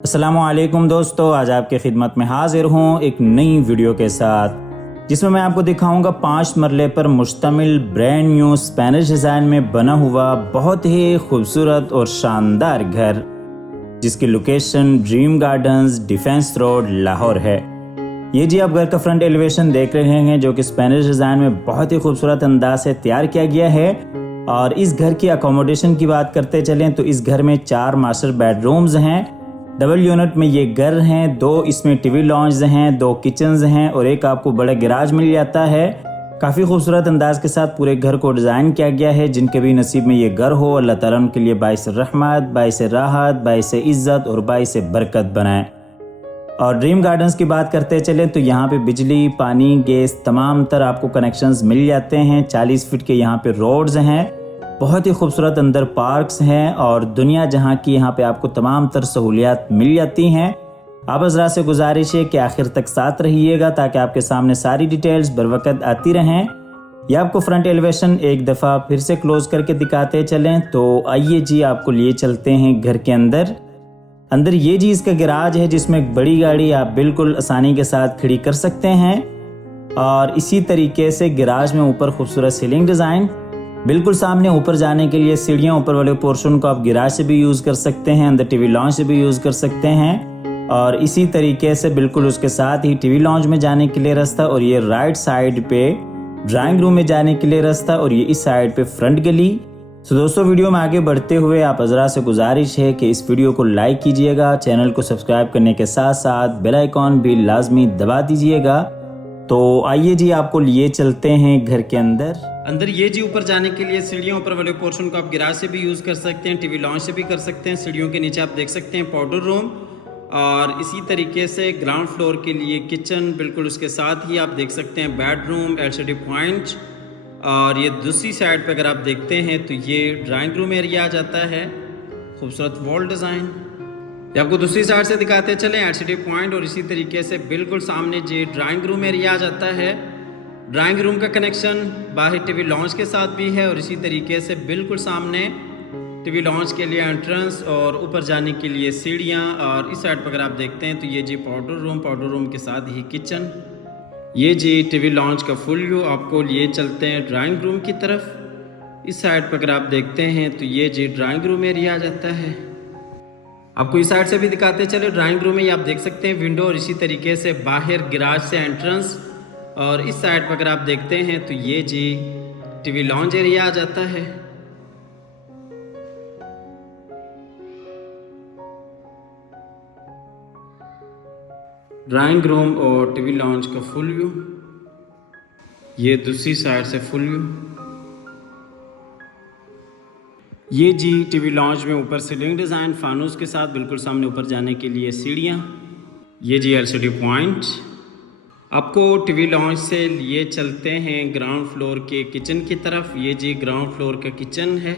अस्सलामुअलैकुम दोस्तों, आज आपके खिदमत में हाजिर हूँ एक नई वीडियो के साथ जिसमें मैं आपको दिखाऊंगा 5 मरले पर मुश्तमिल ब्रांड न्यू स्पेनिश डिज़ाइन में बना हुआ बहुत ही खूबसूरत और शानदार घर जिसकी location dream gardens defence road Lahore है। ये जी आप घर का फ्रंट एलिवेशन देख रहे हैं जो कि स्पेनिश डिज़ाइन में बहुत ही खूबसूरत अंदाज से तैयार किया गया है। और इस घर की अकोमोडेशन की बात करते चलें तो इस घर में 4 मास्टर बेडरूम्स हैं। डबल यूनिट में ये घर हैं, 2 इसमें टीवी लॉन्ज हैं, 2 किचन्स हैं और एक आपको बड़ा गैराज मिल जाता है। काफ़ी खूबसूरत अंदाज के साथ पूरे घर को डिज़ाइन किया गया है। जिनके भी नसीब में ये घर हो, अल्लाह ताला उनके लिए बाइस रहमत, बाइस राहत, बाइस इज़्ज़त और बाइस बरकत बनाए। और ड्रीम गार्डन्स की बात करते चलें तो यहाँ पे बिजली, पानी, गैस तमाम तर आपको कनेक्शंस मिल जाते हैं। 40 फीट के यहाँ पे रोड्स हैं, बहुत ही खूबसूरत अंदर पार्क्स हैं और दुनिया जहां की यहाँ पे आपको तमाम तर सहूलियात मिल जाती हैं। आप हज़रात से गुजारिश है कि आखिर तक साथ रहिएगा ताकि आपके सामने सारी डिटेल्स बर वक्त आती रहें। या आपको फ्रंट एलिवेशन एक दफ़ा फिर से क्लोज करके दिखाते चलें तो आइए जी आपको लिए चलते हैं घर के अंदर ये जी इसका गैराज है जिसमें एक बड़ी गाड़ी आप बिल्कुल आसानी के साथ खड़ी कर सकते हैं। और इसी तरीके से गैराज में ऊपर खूबसूरत सीलिंग डिज़ाइन, बिल्कुल सामने ऊपर जाने के लिए सीढ़ियाँ, ऊपर वाले पोर्शन को आप गैराज से भी यूज़ कर सकते हैं, अंदर टीवी लॉन्ज से भी यूज़ कर सकते हैं। और इसी तरीके से बिल्कुल उसके साथ ही टीवी लॉन्ज में जाने के लिए रास्ता और ये राइट साइड पे ड्राइंग रूम में जाने के लिए रास्ता और ये इस साइड पे फ्रंट गली। तो दोस्तों वीडियो में आगे बढ़ते हुए आप हज़रात से गुजारिश है कि इस वीडियो को लाइक कीजिएगा, चैनल को सब्सक्राइब करने के साथ साथ बेल आइकॉन भी लाजमी दबा दीजिएगा। तो आइए जी आपको लिए चलते हैं घर के अंदर ये जी ऊपर जाने के लिए सीढ़ियों, ऊपर वाले पोर्शन को आप गैराज से भी यूज़ कर सकते हैं, टीवी लॉन्ज से भी कर सकते हैं। सीढ़ियों के नीचे आप देख सकते हैं पाउडर रूम और इसी तरीके से ग्राउंड फ्लोर के लिए किचन, बिल्कुल उसके साथ ही आप देख सकते हैं बेडरूम, एलसीडी पॉइंट। और ये दूसरी साइड पे अगर आप देखते हैं तो ये ड्राइंग रूम एरिया आ जाता है, खूबसूरत वॉल डिज़ाइन। ये आपको दूसरी साइड से दिखाते चलें, एलसीडी पॉइंट और इसी तरीके से बिल्कुल सामने जो ड्राइंग रूम एरिया आ जाता है। ड्राइंग रूम का कनेक्शन बाहर टीवी लॉन्ज के साथ भी है और इसी तरीके से बिल्कुल सामने टीवी लॉन्ज के लिए एंट्रेंस और ऊपर जाने के लिए सीढ़ियाँ। और इस साइड पर अगर आप देखते हैं तो ये जी पाउडर रूम के साथ ही किचन। ये जी टीवी लॉन्ज का फुल व्यू आपको लिए चलते हैं ड्राइंग रूम की तरफ। इस साइड पर अगर आप देखते हैं तो ये जी ड्राइंग रूम एरिया आ जाता है। आपको इस साइड से भी दिखाते चले, ड्राइंग रूम में ये आप देख सकते हैं विंडो और इसी तरीके से बाहर गैराज से एंट्रेंस। और इस साइड पर अगर आप देखते हैं तो ये जी टीवी लॉन्ज एरिया आ जाता है। ड्राइंग रूम और टीवी लॉन्ज का फुल व्यू, ये दूसरी साइड से फुल व्यू। ये जी टीवी लॉन्ज में ऊपर सीलिंग डिज़ाइन फानूस के साथ, बिल्कुल सामने ऊपर जाने के लिए सीढ़ियाँ। ये जी एलसीडी पॉइंट। आपको टीवी लॉन्ज से लिए चलते हैं ग्राउंड फ्लोर के किचन की तरफ। ये जी ग्राउंड फ्लोर का किचन है।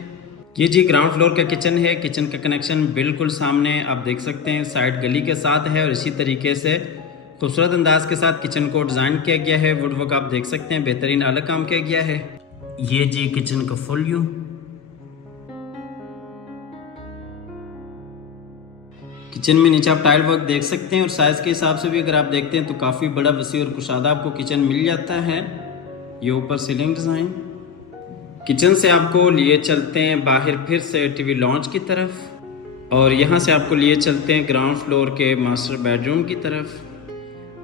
ये जी ग्राउंड फ्लोर का किचन है। किचन का कनेक्शन बिल्कुल सामने आप देख सकते हैं साइड गली के साथ है और इसी तरीके से खूबसूरत अंदाज के साथ किचन को डिज़ाइन किया गया है। वुड वर्क आप देख सकते हैं, बेहतरीन अलग काम किया गया है। ये जी किचन का फुल व्यू। किचन में नीचे आप टाइल वर्क देख सकते हैं और साइज़ के हिसाब से भी अगर आप देखते हैं तो काफ़ी बड़ा, वसी और कुशादा आपको किचन मिल जाता है। ये ऊपर सीलिंग डिज़ाइन। किचन से आपको लिए चलते हैं बाहर फिर से टीवी लॉन्ज की तरफ और यहाँ से आपको लिए चलते हैं ग्राउंड फ्लोर के मास्टर बेडरूम की तरफ।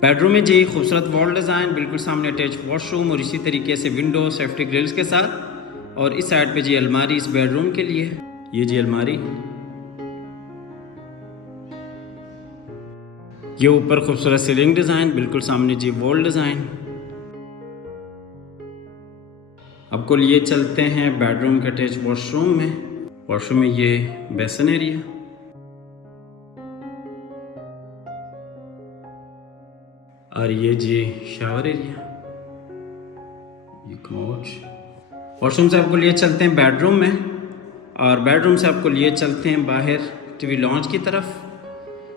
बेडरूम में जी खूबसूरत वॉल डिज़ाइन, बिल्कुल सामने अटैच वॉशरूम और इसी तरीके से विंडो, सेफ्टी ग्रिल्स के साथ। और इस साइड पे जी अलमारी इस बेडरूम के लिए। ये जी अलमारी। ये ऊपर खूबसूरत सीलिंग डिज़ाइन, बिल्कुल सामने जी वॉल डिज़ाइन। आपको लिए चलते हैं बेडरूम के अटैच वॉशरूम में। वॉशरूम में ये बेसन एरिया। और ये जी शावर एरिया, ये कमोड। वॉशरूम से आपको लिए चलते हैं बेडरूम में और बेडरूम से आपको लिए चलते हैं बाहर टीवी लॉन्ज की तरफ।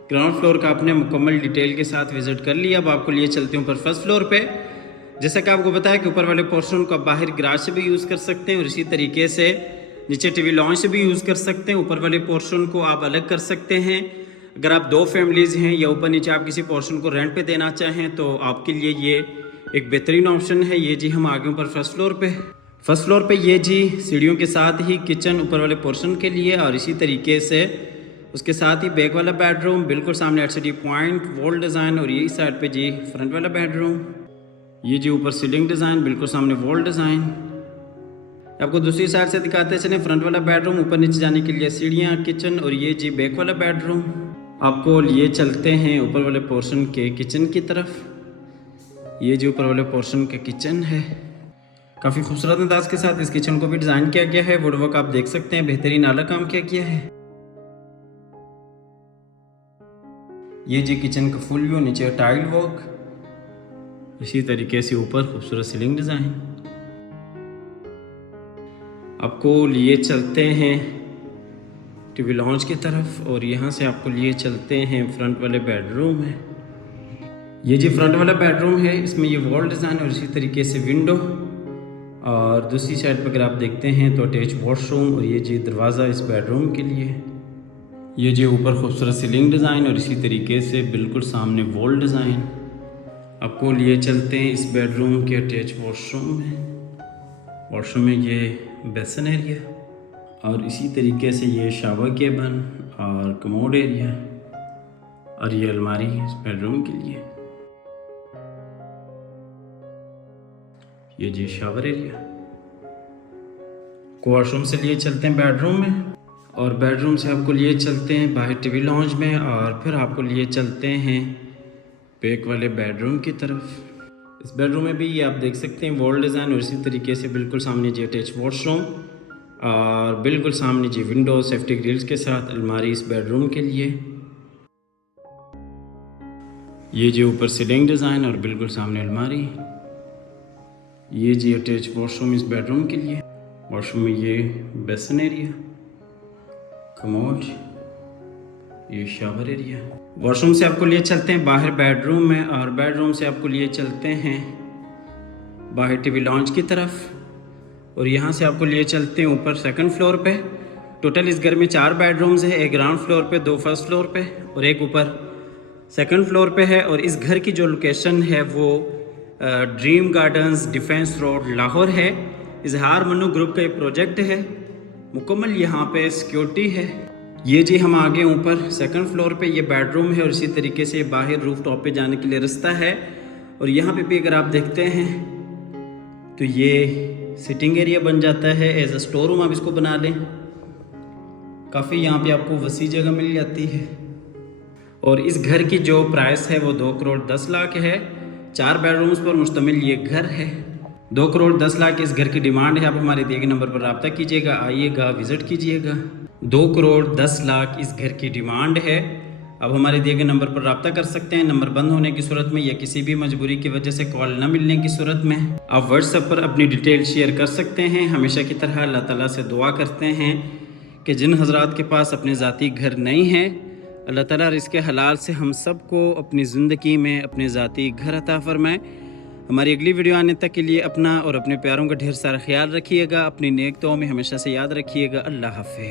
ग्राउंड फ्लोर का आपने मुकम्मल डिटेल के साथ विजिट कर लिया। अब आपको लिए चलते हैं ऊपर फर्स्ट फ्लोर पे। जैसा कि आपको बताया कि ऊपर वाले पोर्शन को आप बाहर गैराज से भी यूज़ कर सकते हैं और इसी तरीके से नीचे टीवी लॉन्ज से भी यूज़ कर सकते हैं। ऊपर वाले पोर्शन को आप अलग कर सकते हैं, अगर आप 2 फैमिलीज़ हैं या ऊपर नीचे आप किसी पोर्शन को रेंट पे देना चाहें तो आपके लिए ये एक बेहतरीन ऑप्शन है। ये जी हम आगे ऊपर फर्स्ट फ्लोर पे ये जी सीढ़ियों के साथ ही किचन ऊपर वाले पोर्शन के लिए, और इसी तरीके से उसके साथ ही बैक वाला बेडरूम, बिल्कुल सामने एलसीडी पॉइंट, वॉल डिज़ाइन, और यही साइड पे जी फ्रंट वाला बेडरूम। ये जी ऊपर सीलिंग डिज़ाइन, बिल्कुल सामने वॉल डिज़ाइन। आपको दूसरी साइड से दिखाते चले, फ्रंट वाला बेडरूम, ऊपर नीचे जाने के लिए सीढ़ियाँ, किचन, और ये जी बैक वाला बेडरूम। आपको लिए चलते हैं ऊपर वाले पोर्शन के किचन की तरफ। ये जो ऊपर वाले पोर्शन का किचन है, काफ़ी खूबसूरत अंदाज के साथ इस किचन को भी डिज़ाइन किया गया है। वुडवर्क आप देख सकते हैं, बेहतरीन आला काम किया गया है। ये जी किचन का फुल व्यू, नीचे टाइल वर्क, इसी तरीके से ऊपर खूबसूरत सीलिंग डिज़ाइन। आपको लिए चलते हैं टीवी लॉन्च की तरफ, और यहाँ से आपको लिए चलते हैं फ्रंट वाले बेडरूम में। ये जी फ्रंट वाला बेडरूम है, इसमें ये वॉल डिज़ाइन और इसी तरीके से विंडो, और दूसरी साइड पर अगर आप देखते हैं तो अटैच वॉशरूम, और ये जी दरवाज़ा इस बेडरूम के लिए। ये जी ऊपर खूबसूरत सीलिंग डिज़ाइन और इसी तरीके से बिल्कुल सामने वॉल डिज़ाइन। आपको लिए चलते हैं इस बेडरूम के अटैच वॉशरूम में। वॉशरूम में ये बेसन एरिया, और इसी तरीके से ये शावर केबिन और कमोड एरिया, और ये अलमारी इस बेडरूम के लिए। ये जी शावर एरिया। वॉशरूम से लिए चलते हैं बेडरूम में, और बेडरूम से आपको लिए चलते हैं बाहर टीवी लॉन्च में, और फिर आपको लिए चलते हैं बैक वाले बेडरूम की तरफ। इस बेडरूम में भी ये आप देख सकते हैं वॉल डिज़ाइन, और इसी तरीके से बिल्कुल सामने जी अटैच वॉशरूम, और बिल्कुल सामने जी विंडो सेफ्टी ग्रिल्स के साथ अलमारी इस बेडरूम के लिए। ये जी ऊपर सीलिंग डिज़ाइन और बिल्कुल सामने अलमारी। ये जी अटैच वॉशरूम इस बेडरूम के लिए। वॉशरूम में ये बेसन एरिया, कमोड, ये शावर एरिया। वॉशरूम से आपको लिए चलते हैं बाहर बेडरूम में, और बेडरूम से आपको लिए चलते हैं बाहर टीवी लॉन्च की तरफ, और यहाँ से आपको लिए चलते हैं ऊपर सेकंड फ्लोर पे। टोटल इस घर में 4 बेडरूम्स हैं, एक ग्राउंड फ्लोर पे, 2 फर्स्ट फ्लोर पे, और एक ऊपर सेकंड फ्लोर पे है। और इस घर की जो लोकेशन है वो dream gardens, defence road, Lahore है। इजहार मन्नू ग्रुप का एक प्रोजेक्ट है, मुकम्मल यहाँ पे सिक्योरिटी है। ये जी हम आगे ऊपर सेकंड फ्लोर पे ये बेडरूम है, और इसी तरीके से बाहर रूफ टॉप पे जाने के लिए रास्ता है। और यहाँ पे भी अगर आप देखते हैं तो ये सिटिंग एरिया बन जाता है, एज अ स्टोर रूम आप इसको बना लें। काफ़ी यहाँ पे आपको वसी जगह मिल जाती है। और इस घर की जो प्राइस है वो 2 करोड़ 10 लाख है। 4 बेडरूम्स पर मुश्तमिल ये घर है। 2 करोड़ 10 लाख इस घर की डिमांड है। आप हमारे दिए गए नंबर पर रब्ता कीजिएगा, आइएगा, विज़िट कीजिएगा। 2 करोड़ 10 लाख इस घर की डिमांड है। अब हमारे दिए गए नंबर पर रब्ता कर सकते हैं। नंबर बंद होने की सूरत में या किसी भी मजबूरी की वजह से कॉल न मिलने की सूरत में आप व्हाट्सएप पर अपनी डिटेल शेयर कर सकते हैं। हमेशा की तरह अल्लाह ताला से दुआ करते हैं कि जिन हजरात के पास अपने ज़ाती घर नहीं हैं, अल्लाह ताला रिज़्क़ हलाल से हम सबको अपनी ज़िंदगी में अपने ज़ाती घर अता फरमाए। हमारी अगली वीडियो आने तक के लिए अपना और अपने प्यारों का ढेर सारा ख्याल रखिएगा। अपनी नेक दुआओं में हमेशा से याद रखिएगा। अल्लाह हाफ़िज़।